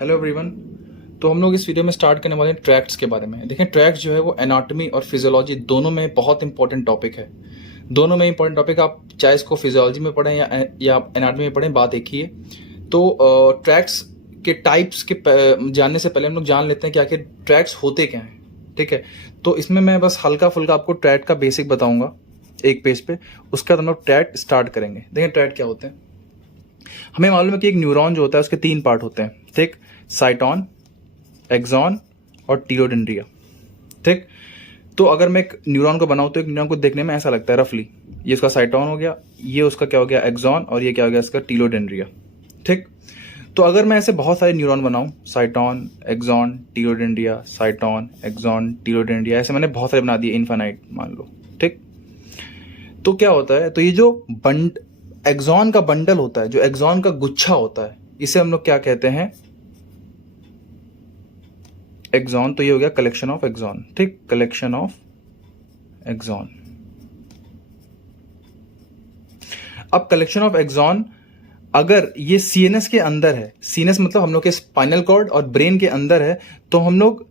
Hello everyone. तो हम लोग इस वीडियो में स्टार्ट करने वाले हैं ट्रैक्ट्स के बारे में। देखें, ट्रैक्ट्स जो है वो एनाटॉमी और फिजियोलॉजी दोनों में बहुत इंपॉर्टेंट टॉपिक है। दोनों में इंपॉर्टेंट टॉपिक, आप चाहे इसको फिजियोलॉजी में पढ़ें या एनाटॉमी में पढ़ें, बात एक ही है। तो ट्रैक्ट्स के टाइप्स के जानने से पहले हम लोग जान लेते हैं कि आखिर ट्रैक्ट्स होते क्या हैं। ठीक है, तो इसमें मैं बस हल्का फुल्का आपको ट्रैक्ट का बेसिक बताऊंगा एक पेज पे, उसके बाद हम लोग ट्रैक्ट स्टार्ट करेंगे। देखें ट्रैक्ट क्या होते हैं। हमें मालूम है कि एक न्यूरॉन जो होता है उसके 3 पार्ट होते हैं। ठीक, साइटॉन, एक्सॉन और टीलोडेंड्रिया। ठीक, तो अगर मैं एक न्यूरॉन को बनाऊं तो एक न्यूरॉन को देखने में ऐसा लगता है रफली, ये उसका साइटॉन हो गया, ये उसका क्या हो गया एक्सॉन, और ये क्या हो गया इसका टीलोडेंड्रिया। ठीक, तो अगर मैं ऐसे बहुत सारे न्यूरॉन बनाऊं, साइटॉन, एक्सॉन, टीलोडेंड्रिया, साइटॉन, एक्सॉन, टीलोडेंड्रिया, ऐसे मैंने बहुत सारे बना दिए, इनफाइनाइट मान लो। ठीक, तो क्या होता है, तो ये जो एक्सॉन का बंडल होता है, जो एक्सॉन का गुच्छा होता है, इसे हम लोग क्या कहते हैं, एक्सॉन। तो ये हो गया कलेक्शन ऑफ एक्सॉन। ठीक, कलेक्शन ऑफ एक्सॉन। अब कलेक्शन ऑफ एक्सॉन अगर ये सीएनएस के अंदर है, सीएनएस मतलब हम लोग के स्पाइनल कॉर्ड और ब्रेन के अंदर है, तो हम लोग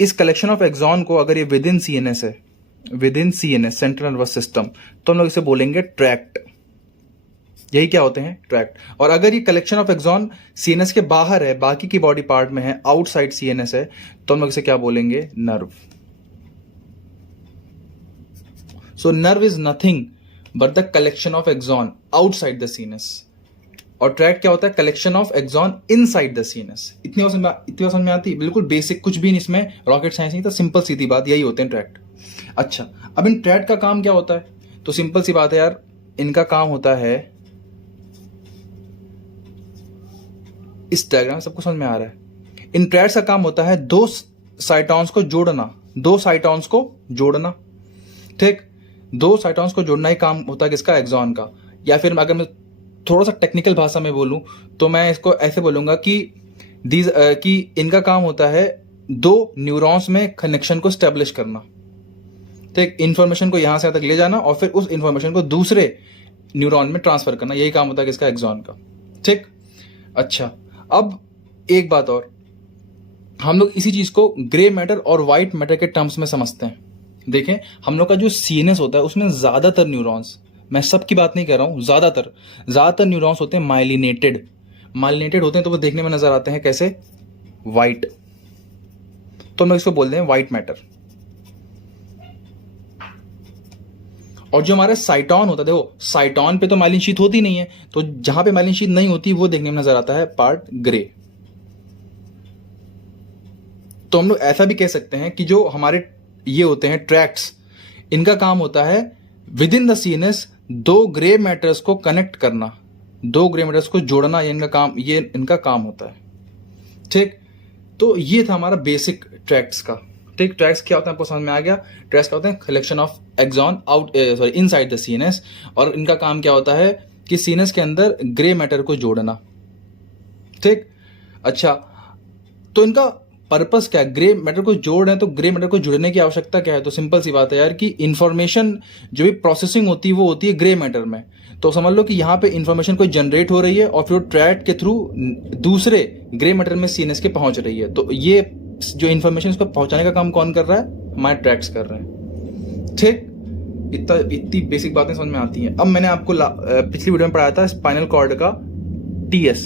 इस कलेक्शन ऑफ एक्सॉन को, अगर ये विद इन सीएनएस है, with in CNS central nervous system, तो हम लोग इसे बोलेंगे ट्रैक्ट। यही क्या होते हैं, ट्रैक्ट। और अगर ये कलेक्शन ऑफ एक्सॉन सीएनएस के बाहर है, बाकी की बॉडी पार्ट में है, आउटसाइड सीएनएस है, तो हम लोग इसे क्या बोलेंगे, nerve. So nerve is nothing but the collection of axon outside the CNS, और ट्रैक्ट क्या होता है, collection of axon inside the CNS. इतनी बात समझ में आती है, बिल्कुल बेसिक, कुछ भी इसमें रॉकेट साइंस नहीं था, सिंपल सीधी बात, यही होते हैं ट्रैक्ट। अच्छा, अब इन ट्रैक्ट का काम क्या होता है, तो सिंपल सी बात है यार, इनका काम होता है, इस डायग्राम सबको समझ में आ रहा है, इन ट्रैक्ट्स का काम होता है दो साइटॉन्स को जोड़ना, दो साइटॉन्स को जोड़ना। ठीक, दो साइटॉन्स को जोड़ना ही काम होता है किसका, एक्सॉन का। या फिर अगर मैं थोड़ा सा टेक्निकल भाषा में बोलूं तो मैं इसको ऐसे बोलूंगा कि कि इनका काम होता है दो न्यूरॉन्स में कनेक्शन को स्टैब्लिश करना। ठीक, इंफॉर्मेशन को यहां से यहां तक ले जाना और फिर उस इंफॉर्मेशन को दूसरे न्यूरॉन में ट्रांसफर करना, यही काम होता है किसका, एक्सॉन का। ठीक, अच्छा, अब एक बात और, हम लोग इसी चीज को ग्रे मैटर और व्हाइट मैटर के टर्म्स में समझते हैं। देखें, हम लोग का जो सीएनएस होता है उसमें ज्यादातर न्यूरॉन्स, मैं सबकी बात नहीं कर रहा हूं, ज्यादातर न्यूरॉन्स होते हैं माइलिनेटेड होते हैं, तो वो देखने में नजर आते हैं कैसे, व्हाइट। तो हम लोग इसको बोलते हैं व्हाइट मैटर। और जो हमारा साइटॉन होता है, देखो साइटॉन पे तो माइलिन शीथ होती नहीं है, तो जहां पे माइलिन शीथ नहीं होती वो देखने में नजर आता है पार्ट ग्रे। तो हम लोग ऐसा भी कह सकते हैं कि जो हमारे ये होते हैं ट्रैक्ट्स, इनका काम होता है विद इन द सीएनएस दो ग्रे मैटर्स को कनेक्ट करना, दो ग्रे मैटर्स को जोड़ना, ये इनका काम होता है। ठीक, तो ये था हमारा बेसिक ट्रैक्ट्स का। ठीक, ट्रैक्ट्स क्या होता है आपको समझ में आ गया। ट्रैक्ट्स क्या होते हैं, collection of axon inside the CNS, और इनका काम क्या होता है कि सीएनएस के अंदर ग्रे मैटर को जोड़ना। ठीक, अच्छा, तो इनका पर्पस क्या है, ग्रे मैटर को जोड़ रहे हैं तो ग्रे मैटर को जुड़ने की आवश्यकता क्या है, तो सिंपल सी बात है यार कि इंफॉर्मेशन जो भी प्रोसेसिंग होती है वो होती है ग्रे मैटर में। तो समझ लो कि यहाँ पे इंफॉर्मेशन कोई जनरेट हो रही है और फिर वो ट्रैक्ट के थ्रू दूसरे ग्रे मैटर में सीएनएस के पहुंच रही है। तो ये जो इंफॉर्मेशन इसको पहुंचाने का काम कौन कर रहा है, हमारे ट्रैक्ट्स कर रहे हैं। ठीक, इतनी बेसिक बातें समझ में आती हैं। अब मैंने आपको पिछली वीडियो में पढ़ाया था स्पाइनल कॉर्ड का टीएस,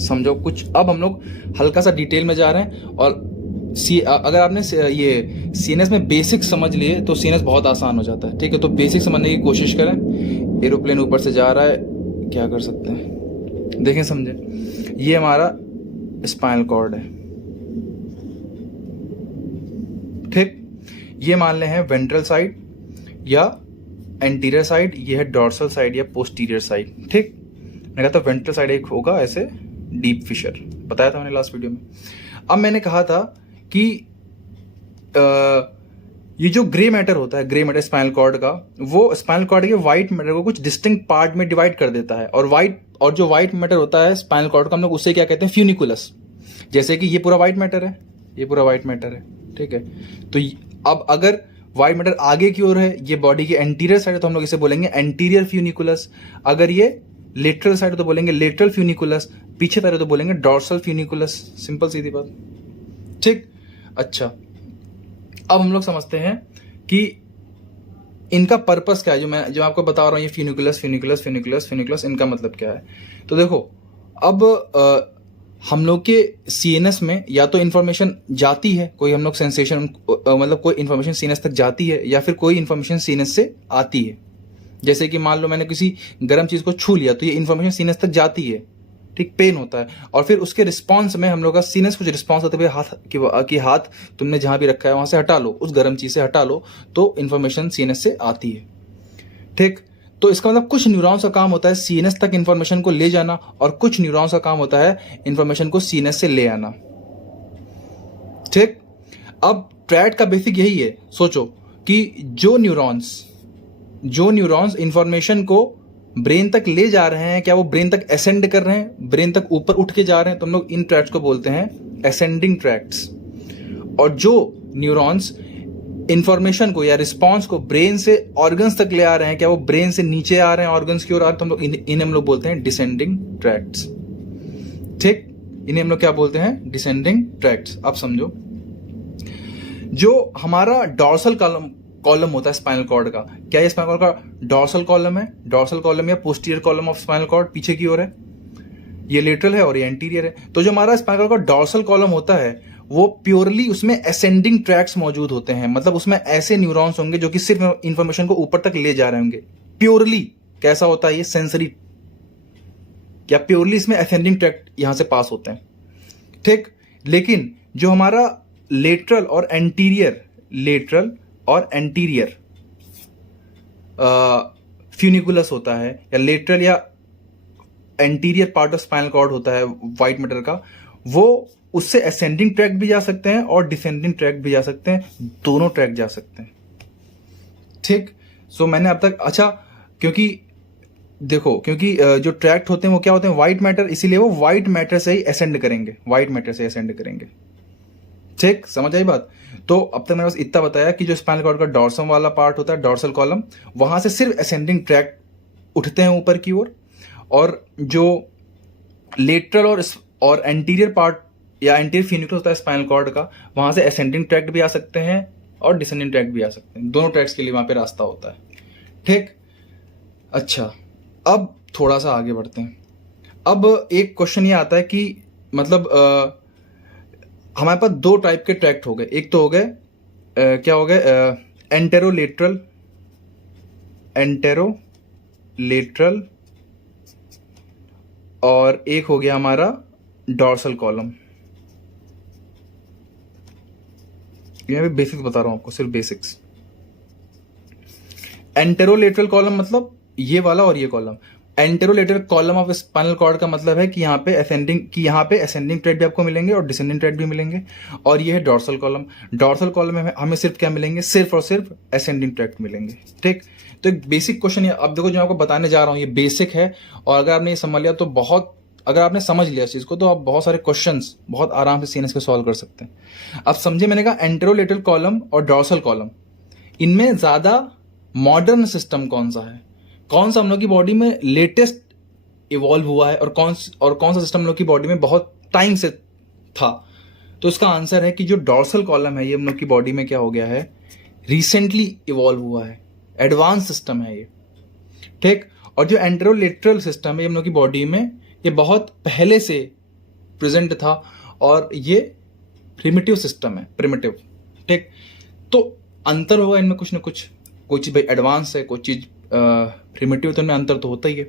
समझो कुछ। अब हम लोग हल्का सा डिटेल में जा रहे हैं, और अगर आपने ये सीएनएस में बेसिक समझ लिए तो सीएनएस बहुत आसान हो जाता है। ठीक है, तो बेसिक समझने की कोशिश करें। एरोप्लेन ऊपर से जा रहा है, क्या कर सकते हैं, देखें समझे, ये हमारा स्पाइनल कॉर्ड है। ठीक, ये मान ले हैं वेंट्रल साइड या एंटीरियर साइड, ये है डॉर्सल साइड या पोस्टीरियर साइड। ठीक, मैंने कहा था वेंट्रल साइड एक होगा ऐसे डीप फिशर, बताया था मैंने लास्ट वीडियो में। अब मैंने कहा था कि ये जो ग्रे मैटर होता है, ग्रे मैटर स्पाइनल कॉर्ड का, वो स्पाइनल कॉर्ड के व्हाइट मैटर को कुछ डिस्टिंक्ट पार्ट में डिवाइड कर देता है, और जो व्हाइट मैटर होता है स्पाइनल कॉर्ड का, हम लोग उससे क्या कहते हैं, फ्यूनिकुलस। जैसे कि ये पूरा व्हाइट मैटर है, ये पूरा व्हाइट मैटर है। ठीक है, तो अब अगर व्हाइट मैटर आगे की ओर है, ये बॉडी की एंटीरियर साइड है, तो हम लोग इसे बोलेंगे एंटीरियर फ्यूनिकुलस। अगर ये लेटरल साइड तो बोलेंगे लेटरल फ्यूनिकुलस, पीछे तरह तो बोलेंगे डॉर्सल फ्यूनिकुलस। सिंपल सीधी बात, ठीक। अच्छा, अब हम लोग समझते हैं कि इनका पर्पस क्या है। जो आपको बता रहा हूं, ये फ्यूनिकुलस फ्यूनिकुलस फ्यूनिकुलस फ्यूनिकुलस, इनका मतलब क्या है। तो देखो, अब हम लोग के सीएनएस में या तो इन्फॉर्मेशन जाती है, कोई हम लोग सेंसेशन मतलब कोई इन्फॉर्मेशन सीएनएस तक जाती है, या फिर कोई इन्फॉर्मेशन सीएनएस से आती है। जैसे कि मान लो मैंने किसी गर्म चीज को छू लिया, तो ये इन्फॉर्मेशन सीएनएस तक जाती है, ठीक, पेन होता है, और फिर उसके रिस्पॉन्स में हम लोग का सीएनएस कुछ रिस्पॉन्स होता है, हाथ कि हाथ तुमने जहां भी रखा है वहां से हटा लो, उस गर्म चीज से हटा लो, तो इन्फॉर्मेशन सीएनएस से आती है, ठीक। तो इसका मतलब कुछ न्यूरॉन्स का काम होता है सीएनएस तक इन्फॉर्मेशन को ले जाना, और कुछ न्यूरॉन्स का काम होता है इन्फॉर्मेशन को सीएनएस से ले आना, ठीक। अब ट्रैट का बेसिक यही है। सोचो कि जो न्यूरॉन्स इंफॉर्मेशन को ब्रेन तक ले जा रहे हैं, क्या वो ब्रेन तक असेंड कर रहे हैं, ब्रेन तक ऊपर उठ के जा रहे हैं, तो हम लोग इन ट्रैक्ट्स को बोलते हैं असेंडिंग ट्रैक्ट्स। और जो न्यूरॉन्स इंफॉर्मेशन को या रिस्पॉन्स को ब्रेन से ऑर्गन्स तक ले आ रहे हैं, क्या वो ब्रेन से नीचे आ रहे हैं, ऑर्गन्स की ओर आ रहे हैं, तो हम लोग इन्हें हम लोग बोलते हैं डिसेंडिंग ट्रैक्ट्स, ठीक। इन्हें हम लोग क्या बोलते हैं, डिसेंडिंग ट्रैक्ट्स। अब समझो, जो हमारा डॉर्सल कॉलम होता है स्पाइनल कॉर्ड का, क्या ये स्पाइनल कॉर्ड का डॉर्सल कॉलम है, डॉर्सल कॉलम या posterior column of spinal cord पीछे की ओर है, ये लेटरल है और ये एंटीरियर है। तो जो हमारा स्पाइनल कॉर्ड का डॉर्सल कॉलम होता है, वो प्योरली उसमें असेंडिंग ट्रैक्ट्स मौजूद होते हैं, मतलब उसमें ऐसे न्यूरॉन्स होंगे जो कि सिर्फ इंफॉर्मेशन को ऊपर तक ले जा रहे होंगे। प्योरली कैसा होता है ये, सेंसरी, क्या प्योरली इसमें असेंडिंग ट्रैक्ट यहां से पास होते हैं, ठीक। लेकिन जो हमारा लेटरल और एंटीरियर फ्यूनिकुलस होता है, या लेटरल या anterior part of spinal cord होता है व्हाइट मैटर का, वो उससे असेंडिंग ट्रैक भी जा सकते हैं और डिसेंडिंग ट्रैक भी जा सकते हैं, दोनों ट्रैक जा सकते हैं, ठीक। सो मैंने अब तक, अच्छा, क्योंकि देखो, क्योंकि जो ट्रैक्ट होते हैं वो क्या होते हैं, व्हाइट मैटर, इसीलिए वो व्हाइट मैटर से ही असेंड करेंगे, ठीक। समझ आई बात। तो अब तक मैंने बस इतना बताया कि जो स्पाइनल कॉर्ड का डॉर्सम वाला पार्ट होता है, डॉर्सल कॉलम, वहां से सिर्फ असेंडिंग ट्रैक उठते हैं ऊपर की ओर, और जो लेटरल और एंटीरियर पार्ट या एंटीरियर फ्यूनिकुलस होता है स्पाइनल कॉर्ड का, वहां से असेंडिंग ट्रैक्ट भी आ सकते हैं और डिसेंडिंग ट्रैक्ट भी आ सकते हैं, दोनों ट्रैक्ट्स के लिए वहां पे रास्ता होता है, ठीक। अच्छा, अब थोड़ा सा आगे बढ़ते हैं। अब एक क्वेश्चन ये आता है कि मतलब हमारे पास दो टाइप के ट्रैक्ट हो गए, एक तो हो गए क्या हो गए, एंटेरोलेटरल, और एक हो गया हमारा डॉर्सल कॉलम। ये मैं बेसिक्स बता रहा हूं आपको, सिर्फ बेसिक्स। एंटेरोलेटरल कॉलम मतलब ये वाला और ये column. Anterolateral column of spinal cord का मतलब है कि यहाँ पे असेंडिंग ट्रैक्ट भी आपको मिलेंगे और डिसेंडिंग ट्रैक्ट भी मिलेंगे, और ये है डॉर्सल कॉलम। डॉर्सल कॉलम में हमें सिर्फ क्या मिलेंगे, सिर्फ और सिर्फ असेंडिंग ट्रैक्ट मिलेंगे, ठीक। तो एक बेसिक क्वेश्चन है, अब देखो जो आपको बताने जा रहा हूँ ये बेसिक है, और अगर आपने ये समझ लिया तो अगर आपने समझ लिया इस चीज को, तो आप बहुत सारे क्वेश्चंस बहुत आराम से सीएनएस पे सॉल्व कर सकते हैं। अब समझे, मैंने कहा एंटेरोलेटरल कॉलम और डॉर्सल कॉलम, इनमें ज्यादा मॉडर्न सिस्टम कौन सा है, कौन सा हम लोग की बॉडी में लेटेस्ट इवॉल्व हुआ है, और कौन सा सिस्टम हम लोग की बॉडी में बहुत टाइम से था। तो इसका आंसर है कि जो डॉर्सल कॉलम है ये हम लोग की बॉडी में क्या हो गया है, रिसेंटली इवॉल्व हुआ है, एडवांस सिस्टम है ये, ठीक। और जो एंटेरोलेटरल सिस्टम है ये हम लोग की बॉडी में ये बहुत पहले से प्रेजेंट था, और ये प्रिमिटिव सिस्टम है, प्रिमिटिव, ठीक। तो अंतर होगा इनमें कुछ ना कुछ, कोई चीज भाई एडवांस है, कोई चीज प्रिमिटिव, तो इनमें अंतर तो होता ही है।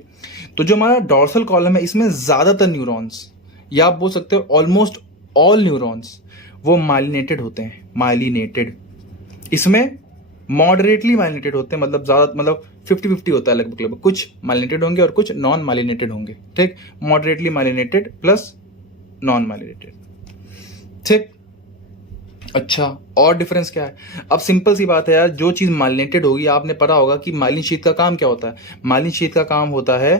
तो जो हमारा डॉर्सल कॉलम है, इसमें ज्यादातर न्यूरॉन्स, या आप बोल सकते हो ऑलमोस्ट ऑल न्यूरॉन्स, वो माइलिनेटेड होते हैं, माइलिनेटेड। इसमें मॉडरेटली माइलिनेटेड होते हैं, मतलब 50-50 होता है लगभग, कुछ माइलिनेटेड होंगे और कुछ नॉन माइलिनेटेड होंगे, ठीक। Moderately myelinated plus non myelinated, ठीक। अच्छा, और डिफरेंस क्या है? अब सिंपल सी बात है यार, जो चीज माइलिनेटेड होगी, आपने पढ़ा होगा कि माइलिन शीथ का काम क्या होता है। माइलिन शीथ का काम होता है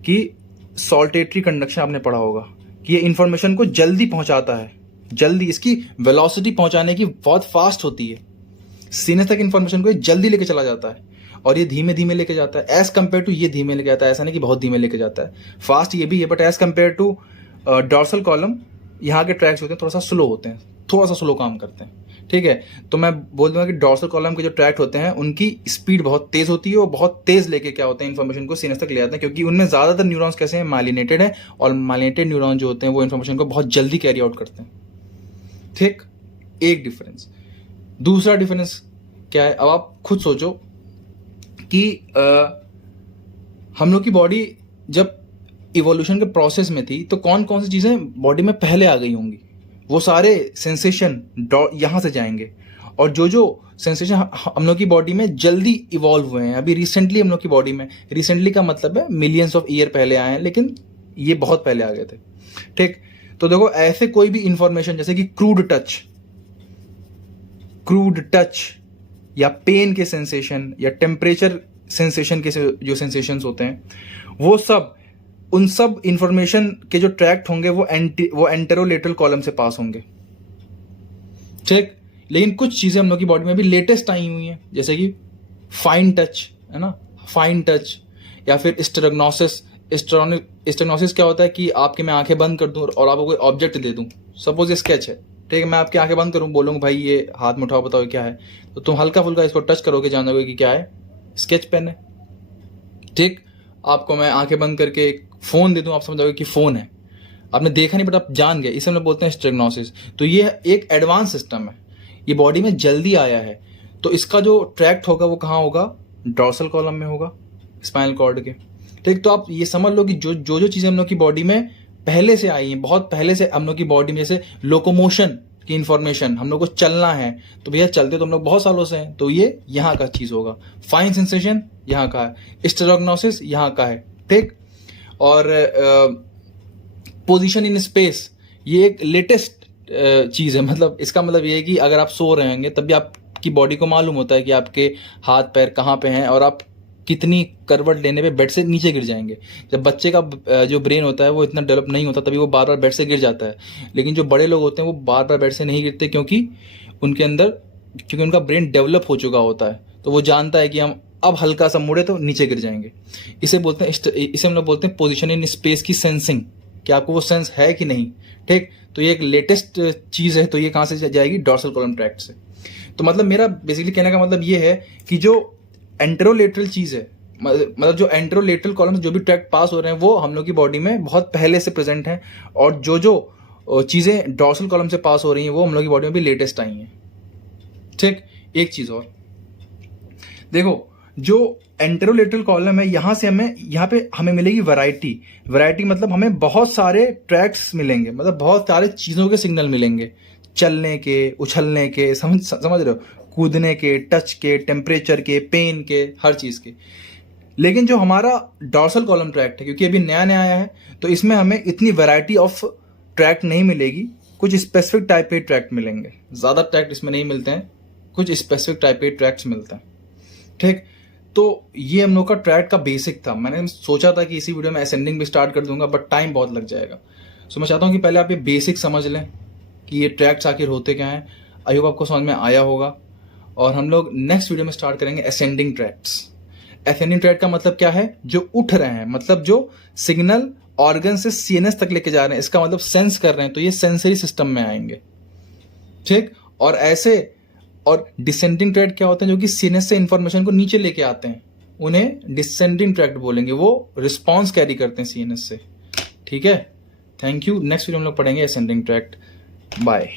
कि सॉल्टेटरी कंडक्शन, आपने पढ़ा होगा कि ये इंफॉर्मेशन को जल्दी पहुंचाता है, जल्दी, इसकी वेलोसिटी पहुंचाने की बहुत फास्ट होती है, सीने तक इंफॉर्मेशन को जल्दी लेके चला जाता है। और ये धीमे धीमे लेके जाता है एज कम्पेयर टू ये धीमे लेके जाता है, ऐसा नहीं कि बहुत धीमे लेके जाता है, फास्ट ये भी है, but as compare to dorsal column यहाँ के ट्रैक्स होते हैं थोड़ा सा स्लो होते हैं, थोड़ा सा स्लो काम करते हैं। ठीक है, तो मैं बोल दूंगा कि डॉर्सल कॉलम के जो ट्रैक्ट होते हैं उनकी स्पीड बहुत तेज होती है और बहुत तेज लेके क्या होते हैं इन्फॉर्मेशन को सीनस तक ले जाते हैं, क्योंकि उनमें ज्यादातर न्यूरॉन्स कैसे हैं, माइलिनेटेड है, और माइलिनेटेड न्यूरॉन जो होते हैं वो इन्फॉर्मेशन को बहुत जल्दी कैरी आउट करते हैं। ठीक, एक डिफरेंस। दूसरा डिफरेंस क्या है, अब आप खुद सोचो कि हम लोग की बॉडी जब इवोल्यूशन के प्रोसेस में थी तो कौन कौन सी चीजें बॉडी में पहले आ गई होंगी, वो सारे सेंसेशन यहां से जाएंगे, और जो जो सेंसेशन हम लोग की बॉडी में जल्दी इवॉल्व हुए हैं, अभी रिसेंटली हम लोग की बॉडी में, रिसेंटली का मतलब है मिलियंस ऑफ ईयर पहले आए हैं, लेकिन ये बहुत पहले आ गए थे। ठीक, तो देखो ऐसे कोई भी इंफॉर्मेशन जैसे कि क्रूड टच या पेन के सेंसेशन या टेम्परेचर सेंसेशन के जो सेंसेशंस होते हैं, वो सब उन सब इंफॉर्मेशन के जो ट्रैक्ट होंगे वो एंटेरोलेटरल कॉलम से पास होंगे। ठीक, लेकिन कुछ चीजें हम लोग की बॉडी में भी लेटेस्ट आई हुई हैं, जैसे कि फाइन टच, है ना, फाइन टच, या फिर स्टेरेग्नोसिस। स्टेरेग्नोसिस क्या होता है कि आपके मैं आंखें बंद कर दूं और आपको कोई ऑब्जेक्ट दे दूं, सपोज ये स्केच है, ठीक है, मैं आपकी आंखें बंद करूं, बोलूंगा भाई ये हाथ में उठाओ बताओ क्या है, तो तुम हल्का फुल्का इसको टच करोगे, जानोगे कि क्या है, स्केच पेन है। ठीक, आपको मैं आंखें बंद करके फोन दे दूं, आप समझ जाओगे कि फोन है, आपने देखा नहीं बट आप जान गए, इसे हम लोग बोलते हैं स्टेरेग्नोसिस। तो ये एक एडवांस सिस्टम है, ये बॉडी में जल्दी आया है, तो इसका जो ट्रैक्ट होगा वो कहाँ होगा, डॉर्सल कॉलम में होगा, स्पाइनल कॉर्ड के। ठीक, तो आप ये समझ लो कि जो जो चीजें हम लोग की बॉडी में पहले से आई हैं, बहुत पहले से हम लोग की बॉडी में, जैसे लोकोमोशन की इंफॉर्मेशन, हम लोग को चलना है, तो भैया चलते तो हम लोग बहुत सालों से हैं, तो ये यहाँ का चीज होगा। फाइन सेंसेशन यहाँ का है, स्टेरेग्नोसिस यहाँ का है। ठीक, और पोजीशन इन स्पेस ये एक लेटेस्ट चीज है, मतलब इसका मतलब ये है कि अगर आप सो रहे होंगे तब भी आपकी बॉडी को मालूम होता है कि आपके हाथ पैर कहाँ पे हैं और आप कितनी करवट लेने पे बेड से नीचे गिर जाएंगे। जब बच्चे का जो ब्रेन होता है वो इतना डेवलप नहीं होता, तभी वो बार बार बेड से गिर जाता है, लेकिन जो बड़े लोग होते हैं वो बार बार बेड से नहीं गिरते, क्योंकि उनका ब्रेन डेवलप हो चुका होता है, तो वो जानता है कि हम अब हल्का सा मुड़े तो नीचे गिर जाएंगे। इसे हम लोग बोलते हैं पोजीशन इन स्पेस की सेंसिंग, कि आपको वो सेंस है कि नहीं। ठीक, तो ये एक लेटेस्ट चीज है, तो ये कहां से जाएगी, डॉर्सल कॉलम ट्रैक्ट से। तो मतलब मेरा बेसिकली कहने का मतलब ये है कि जो एंटेरोलेटरल चीज है, मतलब जो एंटेरोलेटरल कॉलम जो भी ट्रैक्ट पास हो रहे हैं वो हम लोग की बॉडी में बहुत पहले से प्रेजेंट हैं, और जो जो चीजें डॉर्सल कॉलम से पास हो रही हैं वो हम लोग की बॉडी में भी लेटेस्ट आई हैं। ठीक, एक चीज और देखो, जो एंटेरोलेटरल कॉलम है यहाँ पे हमें मिलेगी वैरायटी, मतलब हमें बहुत सारे ट्रैक्ट्स मिलेंगे, मतलब बहुत सारे चीजों के सिग्नल मिलेंगे, चलने के, उछलने के, समझ रहे हो, कूदने के, टच के, टेम्परेचर के, पेन के, हर चीज के। लेकिन जो हमारा डॉर्सल कॉलम ट्रैक्ट है, क्योंकि अभी नया नया आया है, तो इसमें हमें इतनी वैरायटी ऑफ ट्रैक्ट नहीं मिलेगी, कुछ स्पेसिफिक टाइप के ट्रैक्ट मिलेंगे, ज्यादा ट्रैक्ट इसमें नहीं मिलते हैं, कुछ स्पेसिफिक टाइप के ट्रैक्ट्स मिलते हैं। ठीक, तो ये हम लोग का ट्रैक्ट का बेसिक था। मैंने सोचा था कि इसी वीडियो में असेंडिंग भी स्टार्ट कर दूंगा, बट टाइम बहुत लग जाएगा, सो मैं चाहता हूँ कि पहले आप ये बेसिक समझ लें कि ये ट्रैक्ट्स आखिर होते क्या हैं। आई होप आपको समझ में आया होगा, और हम लोग नेक्स्ट वीडियो में स्टार्ट करेंगे असेंडिंग ट्रैक्ट्स। असेंडिंग ट्रैक्ट का मतलब क्या है, जो उठ रहे हैं, मतलब जो सिग्नल ऑर्गन से सीएनएस तक लेके जा रहे हैं, इसका मतलब सेंस कर रहे हैं, तो ये सेंसरी सिस्टम में आएंगे। ठीक, और डिसेंडिंग ट्रैक्ट क्या होते हैं, जो कि सीएनएस से इंफॉर्मेशन को नीचे लेके आते हैं, उन्हें डिसेंडिंग ट्रैक्ट बोलेंगे, वो रिस्पॉन्स कैरी करते हैं सीएनएस से। ठीक है, थैंक यू। नेक्स्ट वीडियो हम लोग पढ़ेंगे असेंडिंग ट्रैक्ट। बाय।